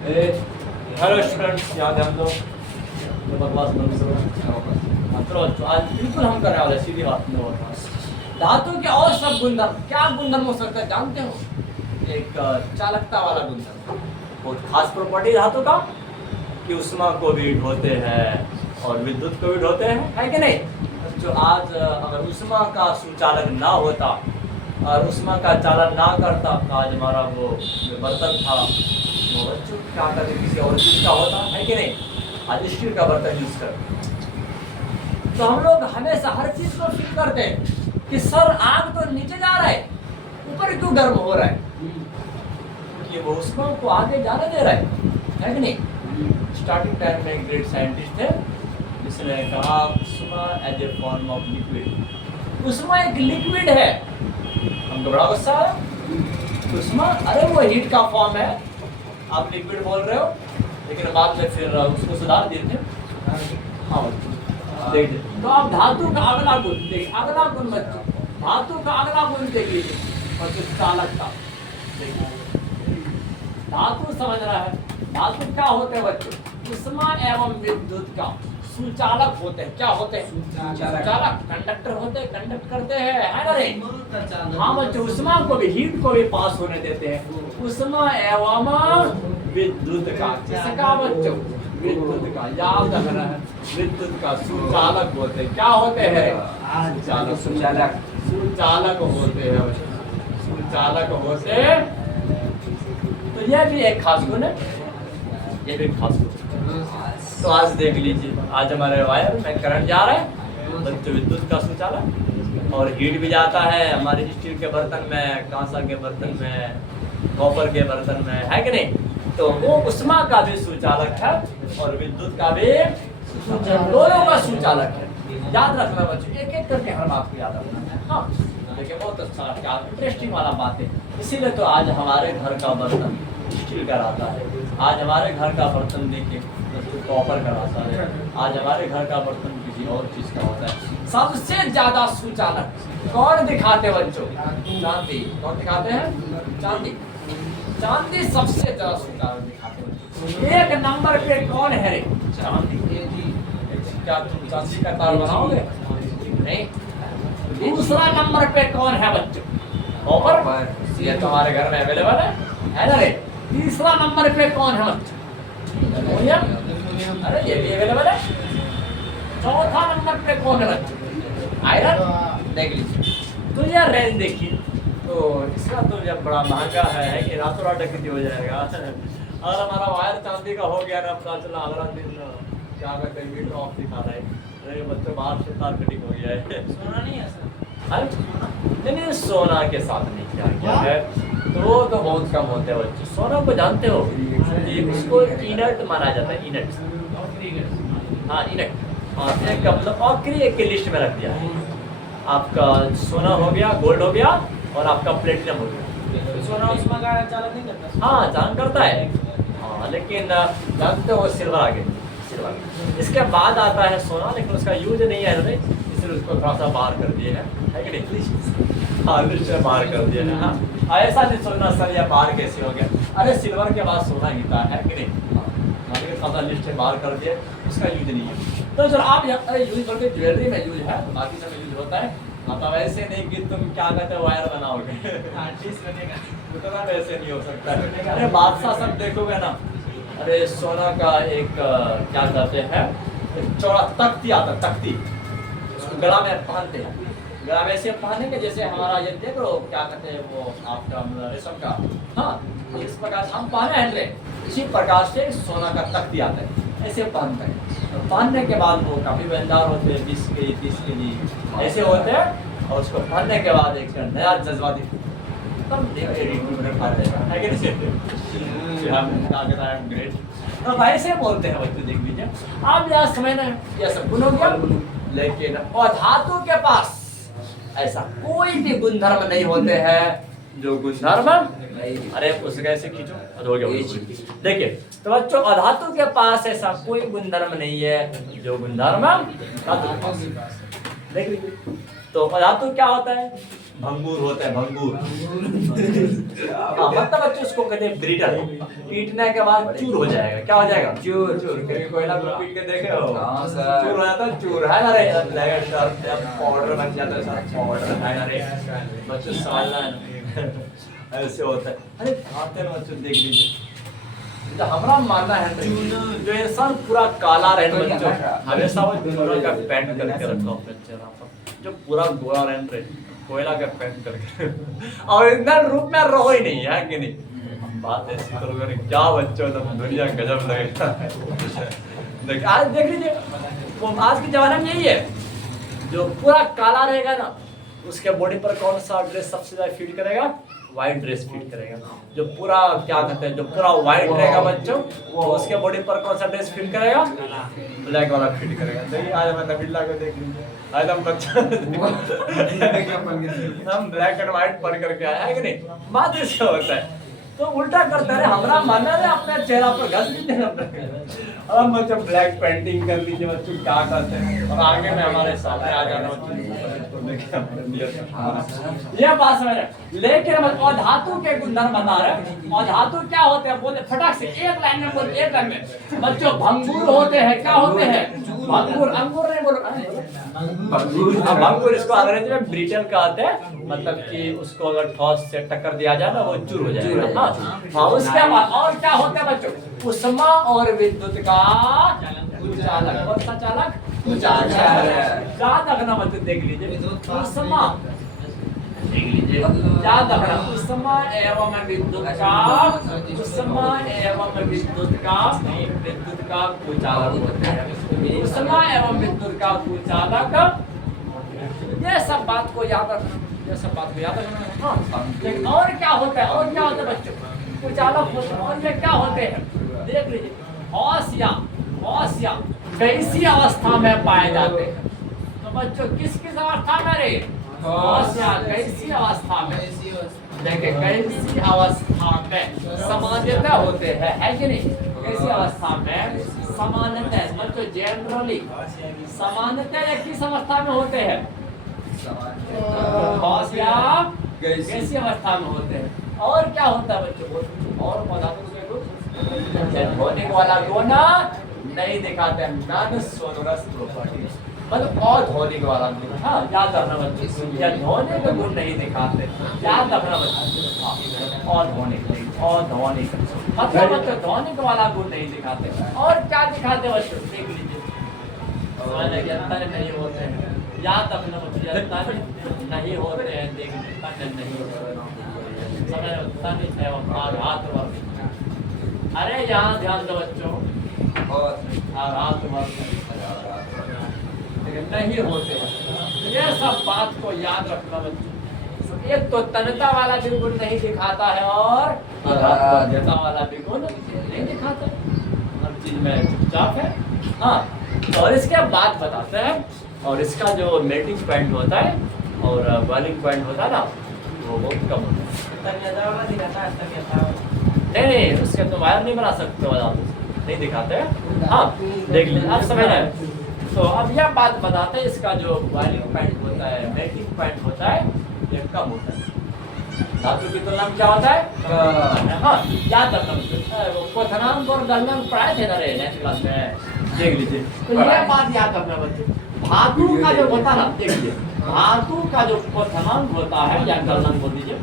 Hello students, यहाँ ध्यान दो। ये बकवास बंद करो। चलो आज बिल्कुल हम करने वाले सीधी बात में होता धातु के और सब गुणधर्म। क्या गुणधर्म हो सकता है जानते हो? एक चालकता वाला गुणधर्म, बहुत खास प्रॉपर्टी धातु का कि उष्मा को भी ढोते हैं और विद्युत को भी ढोते हैं, है कि नहीं? जो आज अगर उष्मा का सुचालक ना होता और उष्मा का चालन ना करता तो आज हमारा वो जो बर्तन था वो बच्चों क्या करते किसी और चीज़ का होता, है कि नहीं? आज स्टील का बर्तन यूज करते। तो हम लोग हमेशा हर चीज को फील करते हैं कि सर आग तो नीचे जा रहा है, ऊपर क्यों गर्म हो रहा है? क्योंकि वो उष्मा को आगे जाने दे रहा है कि नहीं? स्टार्टिंग टाइम में एक ग्रेट साइंटिस्ट थे जिसने कहा उष्मा as a form of liquid. उष्मा एक लिक्विड है। हमको बड़ा गुस्सा है। उष्मा, अरे वो हीट का फॉर्म है, आप लिक्विड बोल रहे हो। लेकिन बाद में फिर उसको सुधार दिए थे। हाँ देख, तो आप धातु का अगला गुण देखिए, अगला गुण बच्चों, धातु का अगला गुण देख लीजिए और फिर चालकता देखिए। धातु समझ रहा है, धातु क्या होते हैं बच्चों? उष्मा एवं विद्युत का सुचालक होते हैं। क्या होते हैं? सुचालक, कंडक्टर होते हैं, कंडक्ट करते हैं, है ना रे? हाँ बच्चों, उष्मा को भी, हीट को भी पास होने देते हैं। उष्मा एवं विद्युत का, किसका बच्चों? विद्युत का। याद रखना है, विद्युत का सुचालक होते हैं। क्या होते हैं? सुचालक, सुचालक, सुचालक होते हैं, सुचालक होते हैं। तो यह भी एक खास गुण है, ये भी खास गुण। तो आज देख लीजिए, आज हमारे वायर में करंट जा रहा है, बच्चों विद्युत का सुचालक, और हीट भी जाता है हमारे स्टील के बर्तन में, कांसा के बर्तन में, कॉपर के बर्तन में, है कि नहीं? तो वो उष्मा का भी सुचालक है और विद्युत का भी, दोनों का सुचालक है। याद रखना बच्चों, एक एक करके हर बात को याद रखना है। हाँ देखिए, बहुत अच्छा, क्या इंटरेस्टिंग वाला बात है। इसीलिए तो आज हमारे घर का बर्तन स्टील का रहता है। आज हमारे घर का बर्तन देखिए कॉपर का रहता है। आज हमारे घर का बर्तन किसी और चीज का होता है। सबसे ज्यादा सुचालक कौन दिखाते बच्चों? चांदी। कौन दिखाते हैं? चांदी। चांदी सबसे ज्यादा सुचालक दिखाते बच्चों। एक नंबर पे कौन है रे? चांदी। क्या तुम चांदी का तार बनाओगे? नहीं। दूसरा नंबर पे कौन है बच्चों? कॉपर। ये तुम्हारे घर में अवेलेबल है ना रे? तीसरा नंबर पे कौन है बच्चों? एल्युमिनियम। अरे ये भी अवेलेबल है। चौथा नंबर पे कौन है बच्चों? आयरन। देख लीजिए, तो यह रेंज देखिए, तो इसका तो जब बड़ा महंगा है कि रातों रात डकैती हो जाएगा। और हमारा वायर चांदी का हो गया ना, पता चला अगला दिन क्या कहते हैं मीटर ऑफ दिखा रहा है। अरे बच्चों बाहर से तार कटिंग हो गया है। सोना नहीं है सर? नहीं, सोना के साथ नहीं किया गया है। तो वो तो बहुत कम होते हैं बच्चों। सोना को जानते हो, उसको इनर्ट माना जाता है। इनर्ट, हाँ इनर्ट। हाँ, एक मतलब अक्रिय के लिस्ट में रख दिया है। आपका सोना हो गया, गोल्ड हो गया और आपका प्लेटिनम हो गया। सोना उष्मा का चालक नहीं करता? हाँ चालन करता है। हाँ लेकिन जानते हो सिल्वर आगे, सिल्वर इसके बाद आता है सोना, लेकिन उसका यूज नहीं है ना, इसलिए उसको थोड़ा सा बाहर कर दिए है कि नहीं? हाँ लिस्ट से बाहर कर दिया है। हाँ ऐसा नहीं सोचना सर या बाहर कैसे हो गया। अरे सिल्वर के बाद सोना ही था, है कि नहीं? हाँ लिस्ट से बाहर कर दिया, उसका यूज नहीं है। तो सर आप यूज करके ज्वेलरी में यूज है, बाकी सब यूज होता है। मतलब ऐसे नहीं कि तुम क्या कहते हो वायर बनाओगे। उतना वैसे नहीं हो सकता है। अरे बादशाह सब देखोगे ना, अरे सोना का एक क्या कहते हैं, चौड़ा तख्ती आता, तख्ती उसको गला में पहनते हैं। गला में ऐसे पहनेंगे जैसे हमारा ये देख लो क्या कहते हैं वो आपका रेशम का। हाँ इस प्रकार से हम पहने हैं रे, इसी प्रकार से सोना का तख्ती आता है, ऐसे पहनते हैं। तो पहनने के बाद वो काफी वजनदार होते हैं, 20 के 30 के जी ऐसे होते हैं। और उसको पहनने के बाद एक नया जज्बा दिखता है। अब ऐसे बोलते हैं बच्चों, देख लीजिए आप यहाँ समझना है, यह सब गुण हो गया। लेकिन अधातु के पास ऐसा कोई भी गुणधर्म नहीं होते हैं जो गुणधर्म, अरे उसको कैसे खींचो हो गया। देखिए तो बच्चों, अधातु के पास ऐसा कोई गुणधर्म नहीं है जो गुणधर्म धातु के पास। देख लीजिए, तो अधातु क्या होता है? भंगूर होता है, भंगूर। हाँ, मतलब बच्चे उसको कहते हैं ब्रीडर। पीटने के बाद चूर हो जाएगा। क्या हो जाएगा? चूर। कभी कोयला को पीट के देखे हो? हाँ सर। चूर हो जाता है, चूर है ना रे। पाउडर बन जाता है सर, पाउडर है ना रे। बच्चों समझना है ऐसे होता है। अरे खाते ना बच्चों, देख लीजिए। तो हमारा मानना है जो इंसान पूरा काला रहे बच्चों, हमेशा वो पूरा का पैंट करके रखो अपने चेहरा पर। जो पूरा गोरा रहे कोयला का पैंट करके और इतना रूप में रहो ही नहीं है कि नहीं। बात ऐसी करोगे क्या बच्चों, तो दुनिया गजब लगेगा। देखिए आज देख लीजिए, वो आज के जमाने में यही है, जो पूरा काला रहेगा ना उसके बॉडी पर कौन सा ड्रेस सबसे ज्यादा फिट करेगा? व्हाइट ड्रेस फिट करेगा। जो पूरा क्या कहते हैं, जो पूरा व्हाइट रहेगा बच्चों, वो उसके बॉडी पर कौन सा ड्रेस फिट करेगा? ब्लैक वाला फिट करेगा। देखिए आज मैं नबीला को देख लीजिए, आज हम बच्चा हम ब्लैक एंड व्हाइट पढ़ करके आए हैं कि नहीं। बात ऐसा होता है तो उल्टा करता है। हमारा मानना है अपने चेहरा पर घस लीजिए ना। अब हम बच्चों ब्लैक पेंटिंग कर लीजिए बच्चों, क्या करते हैं। और आगे में हमारे सामने आ जाना बच्चों, ये बात समझ रहे। लेकिन हम अधातु के गुणधर्म बता रहे। अधातु क्या होते हैं बोले फटाक से एक लाइन में बोले, एक लाइन में बच्चों। भंगुर होते हैं, क्या होते हैं? भंगुर। अंगूर नहीं बोलो, भंगुर इसको अंग्रेजी में ब्रिटल कहते हैं। मतलब कि उसको अगर ठोस से टक्कर दिया जाए ना वो चूर हो जाएगा। हाँ, उसके बाद और क्या होता है बच्चों? उष्मा और विद्युत का कुचालक। कौन सा चालक? कुचालक। याद रखना बच्चों, देख लीजिए उष्मा, देख लीजिए याद रखना। उष्मा एवं विद्युत का, उष्मा एवं विद्युत का कुचालक होता है। उष्मा एवं विद्युत का कुचालक। ये सब बात को याद रखना, ये सब बात को याद रखना। हाँ, लेकिन और क्या होता है? और क्या होता है बच्चों? कुचालक होते हैं। और ये क्या होते हैं? देख लीजिए, औस या कैसी अवस्था में पाए जाते हैं? तो बच्चों किस किस अवस्था में रे? औस या कैसी अवस्था में? देखिए कैसी अवस्था में सामान्यतः होते हैं, है कि नहीं? कैसी अवस्था में सामान्यतः बच्चों, जनरली सामान्यतः किस अवस्था में होते हैं? औस या कैसी अवस्था में होते हैं? और क्या होता है बच्चों? और पदार्थों के कुछ ध्वनि वाला गुण नहीं दिखाते हैं। नॉन सोनोरस प्रॉपर्टी मतलब अध्वनिक वाला गुण। हाँ, याद रखना बच्चों, या ध्वनि का गुण नहीं दिखाते। याद रखना बच्चों, अध्वनिक मतलब बच्चों ध्वनिक वाला गुण नहीं दिखाते। और क्या दिखाते बच्चों? देख लीजिए, नहीं होते हैं। याद रखना बच्चों, नहीं होते हैं। देख लीजिए, नहीं होते हैं। अरे यहाँ ध्यान दो बच्चों, नहीं होते। ये सब बात को याद रखना बच्चों। एक तो तन्यता वाला भी गुण नहीं दिखाता है और अधात्मता वाला भी गुण नहीं दिखाता है। हर चीज में चुपचाप है। हाँ, और इसके बाद बताते हैं। और इसका जो मेल्टिंग पॉइंट होता है और बॉइलिंग पॉइंट होता है ना, वो बहुत कम होता है। नहीं, उसके तो वायर नहीं बना सकते हो आप, नहीं दिखाते हैं। हाँ, देख लीजिए, आप समझ रहे हैं। तो अब यह बात बताते हैं, इसका जो बॉइलिंग पॉइंट होता है, मेल्टिंग पॉइंट होता है, ये कम होता है। धातु की तुलना में क्या होता है? हाँ, याद रखना। क्वथनांक और गलनांक पढ़ाए थे ना रे 9th क्लास में, देख लीजिए। तो यह बात याद रखना बच्चे। धातु का जो होता है ना, देख लीजिए, धातु का जो क्वथनांक होता है या गलनांक बोल दीजिए,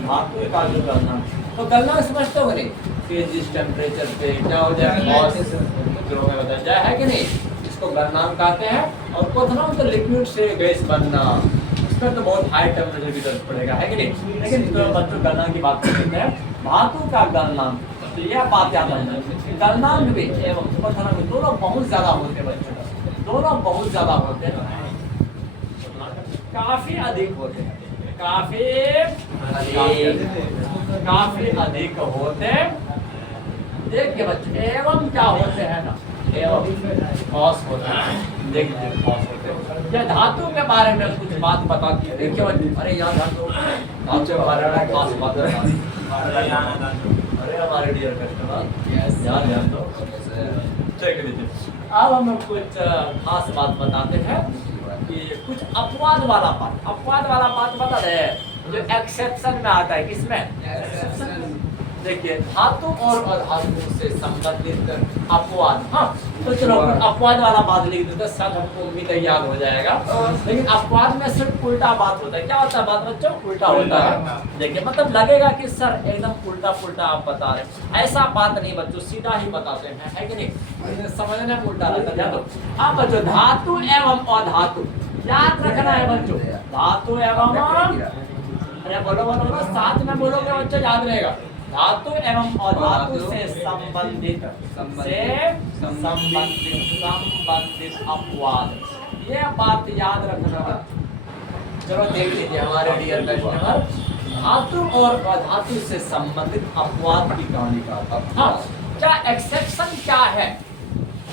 धातु का जो गलनांक, तो गलनांक समझते हो नहीं कि जिस टेम्परेचर पे क्या हो जाए में बदल जाए, है कि नहीं? इसको गलनांक कहते हैं। और क्वथनांक तो लिक्विड से गैस बनना, उसमें तो बहुत हाई टेम्परेचर की जरूरत पड़ेगा, है कि नहीं? लेकिन तो बच्चों गलनांक की बात करते हैं, धातु का गलनांक। तो यह बात याद रखना, गलनांक भी एवं क्वथनांक दोनों बहुत ज्यादा होते हैं बच्चों, दोनों बहुत ज्यादा होते हैं, काफी अधिक होते हैं, काफी अधिक होते। देखिए बच्चे, एवं क्या होते हैं ना, एवं कॉस होते हैं। देखिए कॉस होते हैं। यह धातु के बारे में कुछ बात बताती है। देखिए बच्चे, अरे यहाँ धातु के बारे में खास बात बताती है। अरे हमारे डियर कस्टमर, ध्यान दो, चेक लीजिए। अब हम कुछ खास बात बताते हैं। कि कुछ अपवाद वाला बात बता रहे जो एक्सेप्शन में आता है। किसमें? देखिए धातु और अधातु से संबंधित अपवाद। हाँ तो चलो अपवाद वाला बात लिख देते हैं, शायद हमको उम्मीद है याद हो जाएगा। लेकिन अपवाद में सिर्फ उल्टा बात होता है। क्या होता है बात बच्चों? उल्टा होता है। देखिए मतलब लगेगा कि सर एकदम उल्टा आप बता रहे, ऐसा बात नहीं बच्चों, सीधा ही बताते हैं, है कि नहीं? समझने में उल्टा रहता है। तो हाँ बच्चों, धातु एवं अधातु याद रखना है बच्चों। धातु एवं, अरे बोलो साथ में बोलोगे बच्चों याद रहेगा। धातु एवं अधातु से संबंधित अपवाद, ये बात याद रखना। चलो देख लीजिए हमारे डियर कस्टमर, धातु और अधातु से संबंधित अपवाद की कहानी का। हाँ क्या एक्सेप्शन क्या है?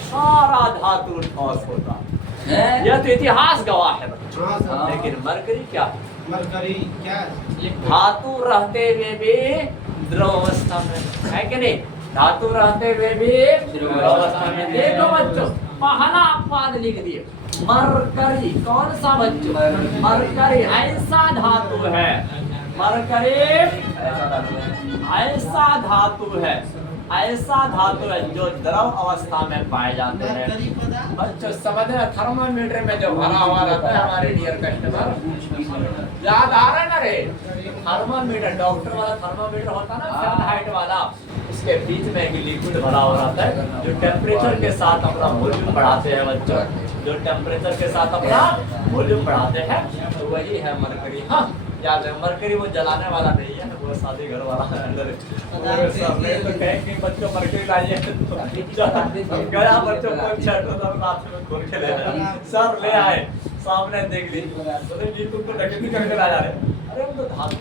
सारा धातु ठोस होता है, यह तो इतिहास गवाह है बच्चों। लेकिन मरकरी क्या? मरकरी क्या? धातु रहते हुए भी द्रव अवस्था में, है कि नहीं? धातु रहते हुए भी द्रव अवस्था में। देखो बच्चों पहला अपवाद लिख दिए, मरकरी। कौन सा बच्चों? मरकरी ऐसा धातु है, मरकरी ऐसा धातु है जो द्रव अवस्था में पाए जाते हैं। बच्चों समझना, थर्मामीटर में जो भरा हुआ रहता है हमारे डियर कस्टमर, याद आ रहा है ना रे? थर्मामीटर, डॉक्टर वाला थर्मामीटर होता है ना, फ़ारेनहाइट वाला, उसके बीच में एक लिक्विड भरा हुआ रहता है जो टेम्परेचर के साथ अपना वॉल्यूम बढ़ाते हैं बच्चों, जो टेम्परेचर के साथ अपना वॉल्यूम बढ़ाते हैं, तो वही है मरकरी। हाँ याद है, मरकरी वो जलाने वाला नहीं है, वो शादी घर वाला अंदर। तो कहेंगे बच्चों मरकरी लाइए, गया बच्चों को छठ रात में खोल के ले आया, सर ले आए, सामने देख ली, बोले जी तुम तो डकैती करके ला जा रहे। अरे हम तो धातु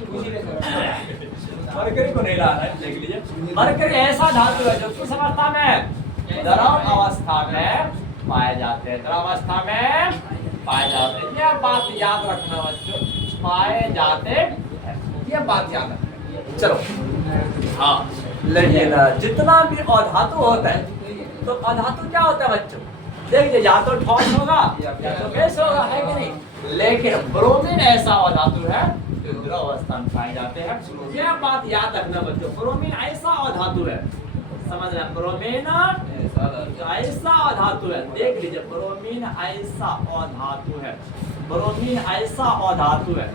मरकरी को नहीं ला रहा है। देख लीजिए मरकरी ऐसा धातु है जो किस अवस्था में? द्रव अवस्था में पाए जाते हैं, द्रव अवस्था में पाए जाते हैं। यह बात याद रखना बच्चों, पाए जाते हैं, ये बात याद रखना। चलो हाँ, लेकिन जितना भी अधातु होता है, तो अधातु क्या होता है बच्चों? देखिए या तो ठोस होगा या तो गैस होगा, है कि नहीं? लेकिन ब्रोमीन ऐसा अधातु है जो द्रव अवस्था में पाए जाते हैं। यह बात याद रखना बच्चों, ब्रोमीन ऐसा अधातु है, समझ रहे हैं? ब्रोमीन ऐसा अधातु है, देख लीजिए ब्रोमीन ऐसा अधातु है, ब्रोमीन ऐसा अधातु है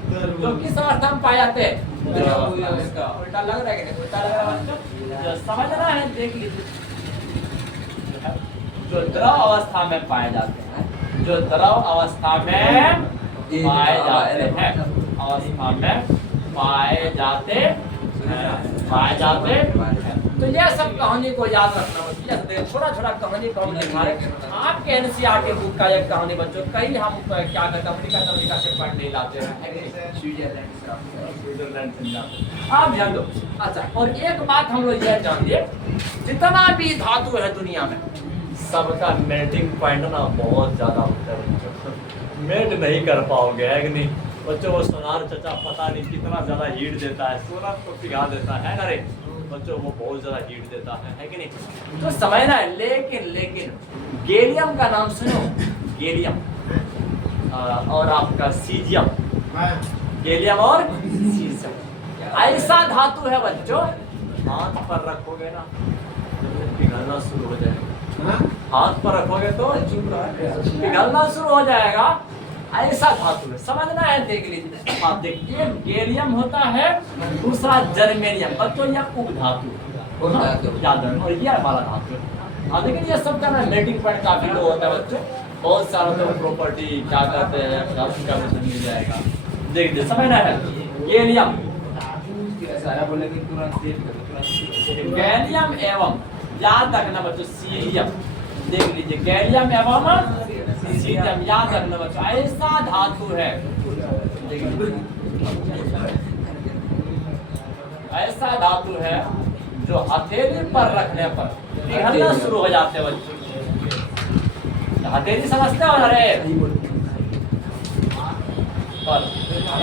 जो किस अवस्था में पाए जाते हैं? उल्टा लग रहा है कि नहीं? उल्टा लग रहा है बच्चों, जो समझना है देख लीजिए, जो द्रव अवस्था में पाए जाते हैं, जो द्रव अवस्था में पाए जाते हैं, अवस्था में पाए जाते हैं। तो यह सब कहानी को याद रखना बच्चों, छोटा कहानी आपके एनसीईआरटी बुक का एक कहानी बच्चों, कहीं हम क्या करते अमेरिका से पढ़ नहीं लाते हैं, स्विट्जरलैंड से जाते। आप ध्यान दो। अच्छा, और एक बात हम लोग यह जानिए, जितना भी धातु है दुनिया में सबका मेल्टिंग पॉइंट ना बहुत ज्यादा होता है बच्चों, मेल्ट नहीं कर पाओगे, है कि नहीं बच्चों? वो सोनार चचा पता नहीं कितना ज्यादा हीट देता है, सोना को पिघला देता है ना रे बच्चों, वो बहुत ज्यादा हीट देता है कि नहीं? तो समझना है। लेकिन गैलियम का नाम सुनो, गैलियम और आपका सीजियम, गैलियम और सीजियम ऐसा धातु है बच्चों, हाथ पर रखोगे ना पिघलना शुरू हो जाएगा, हाथ पर रखोगे तो पिघलना शुरू हो जाएगा, ऐसा धातु है, समझना है। देख लीजिए आप देखिए, गैलियम होता है, दूसरा जर्मेनियम, बच्चों यह उपधातु याद है, और यह वाला धातु है। हाँ लेकिन ये सब का मेल्टिंग पॉइंट काफी लो होता है बच्चों, बहुत सारा तो प्रॉपर्टी क्या कहते हैं मिल जाएगा। देख लीजिए समझना है, गैलियम गैलियम एवं याद रखना बच्चों सीरियम, देख लीजिए गैलियम एवं सीरियम याद रखना बच्चों, ऐसा धातु है, ऐसा धातु है जो हथेली पर रखने पर पिघलना शुरू हो जाते हैं बच्चों। हथेली समझते हो? अरे पर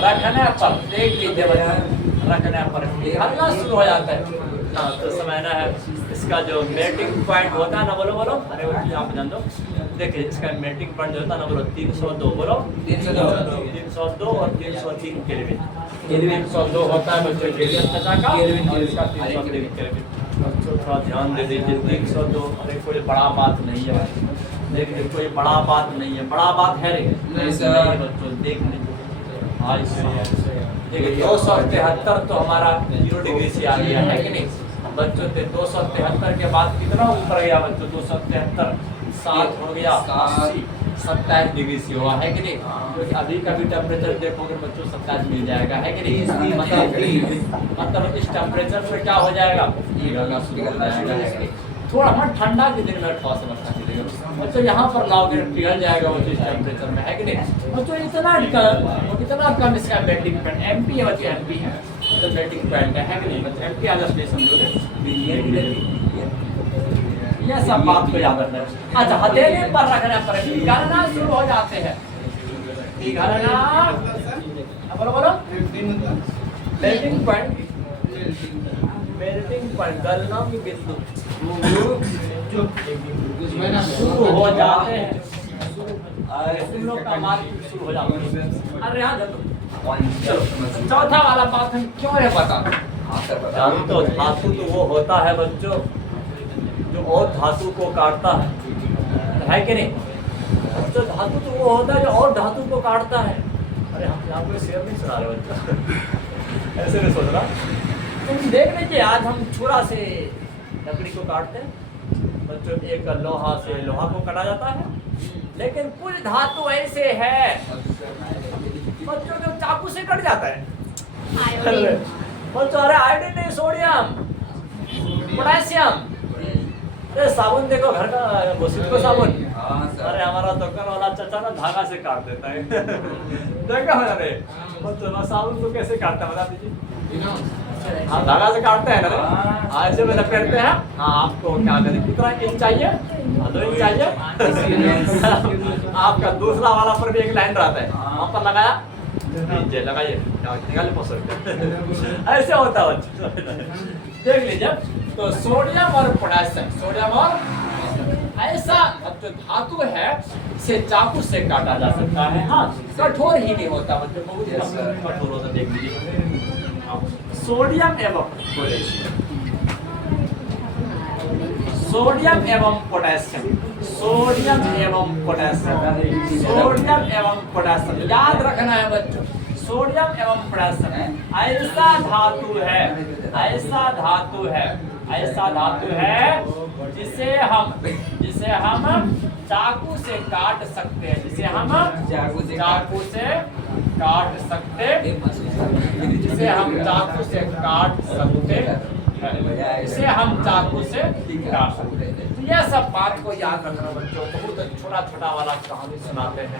रखने पर देख लीजिए बच्चों, रखने पर पिघलना शुरू हो जाता है। हाँ तो समझना है, इसका जो मेल्टिंग पॉइंट होता है ना, बोलो अरे वो आप जान दो, देखिए इसका मेल्टिंग पॉइंट जो होता है ना बोलो 302 बोलो 302 और 303 केल्विन 302 होता है बच्चों रेडियस थीटा का और इसका 303 केल्विन। बच्चों थोड़ा ध्यान दे दीजिए 302 अरे कोई बड़ा बात नहीं है देखिए कोई बड़ा बात नहीं है बड़ा बात है नहीं बच्चों देख लीजिए हाँ इसलिए देखिए 273 तो हमारा 0 डिग्री से आ गया है कि नहीं बच्चों 273 के बाद कितना ऊपर गया बच्चों 273 7 हो गया 80 27 डिग्री से हुआ है कि नहीं क्योंकि अभी का भी टेम्परेचर देखोगे बच्चों 27 मिल जाएगा है कि नहीं मतलब इस टेम्परेचर पे क्या हो जाएगा पिघलना शुरू हो जाएगा है कि नहीं थोड़ा हमारा ठंडा के दिन में थोड़ा सा बच्चा मिलेगा बच्चों यहाँ पर लाओगे पिघल जाएगा वो इस टेम्परेचर में है कि नहीं बच्चों इतना कम इसका मेल्टिंग पॉइंट एमपी है बच्चों एमपी है तो मेल्टिंग पॉइंट है कि नहीं बच्चों एमपी आज स्टेशन ये सब बात को याद रखना है। अच्छा हथेली पर रखने पर पिघलना शुरू हो जाते हैं पिघलना बोलो बोलो मेल्टिंग पॉइंट गलना की बिंदु शुरू हो जाते हैं तुम लोग का मार्ग शुरू हो जाता है अरे यहाँ चौथा वाला बात हम क्यों है पता जानते हो धातु तो वो होता है बच्चों जो और धातु को काटता है कि नहीं तो धातु तो वो होता है जो और धातु को काटता है अरे हम आपको शेयर नहीं सुना रहे बच्चा ऐसे नहीं सोच रहा तुम देख लीजिए आज हम छुरा से लकड़ी को काटते हैं बच्चों एक लोहा से लोहा को काटा जाता है लेकिन कुछ धातु ऐसे है बच्चों जो चाकू से कट जाता है बच्चों अरे आयोडीन नहीं सोडियम पोटेशियम अरे साबुन देखो घर का सिल्को साबुन अरे हमारा दुकान वाला चाचा ना धागा से काट देता है देखा है अरे बच्चों साबुन को कैसे काटता है बता दीजिए हाँ धागा से काटते हैं ना ऐसे में लपेटते हैं हाँ आपको क्या करें कितना इंच चाहिए 2 इंच चाहिए आपका दूसरा वाला पर भी एक लाइन रहता है वहाँ पर लगाया नीचे लगाइए निकाले 500 रुपये ऐसे होता है बच्चों देख लीजिए तो सोडियम और पोटेशियम सोडियम और ऐसा जो धातु है इसे चाकू से काटा जा सकता है हाँ कठोर ही नहीं होता बच्चों बहुत कठोर होता देख लीजिए सोडियम एवं पोटेशियम सोडियम एवं पोटेशियम सोडियम एवं पोटेशियम सोडियम एवं पोटेशियम याद रखना है बच्चों सोडियम एवं पोटेशियम ऐसा धातु है ऐसा धातु है जिसे हम चाकू से काट सकते हैं जिसे हम चाकू से काट सकते जिसे हम चाकू से काट सकते इसे हम चाकू से काट सकते हैं तो यह सब बात को याद रखना बच्चों बहुत छोटा छोटा वाला कहानी सुनाते हैं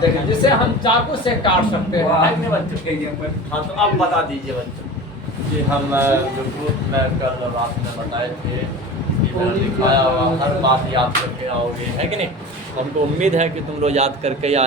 देखिए जिसे हम चाकू से काट सकते हैं बच्चों हाँ तो अब बता दीजिए बच्चों कि हम जो ग्रुप में कल रात में बताए थे कि मैंने दिखाया हुआ हर बात याद करके आओगे है कि नहीं हमको उम्मीद है कि तुम लोग याद करके आए